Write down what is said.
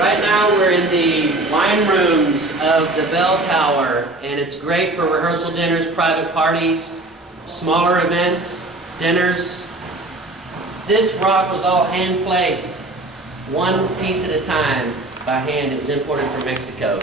Right now we're in the wine rooms of the bell tower, and it's great for rehearsal dinners, private parties, smaller events, dinners. This rock was all hand placed, one piece at a time by hand. It was imported from Mexico.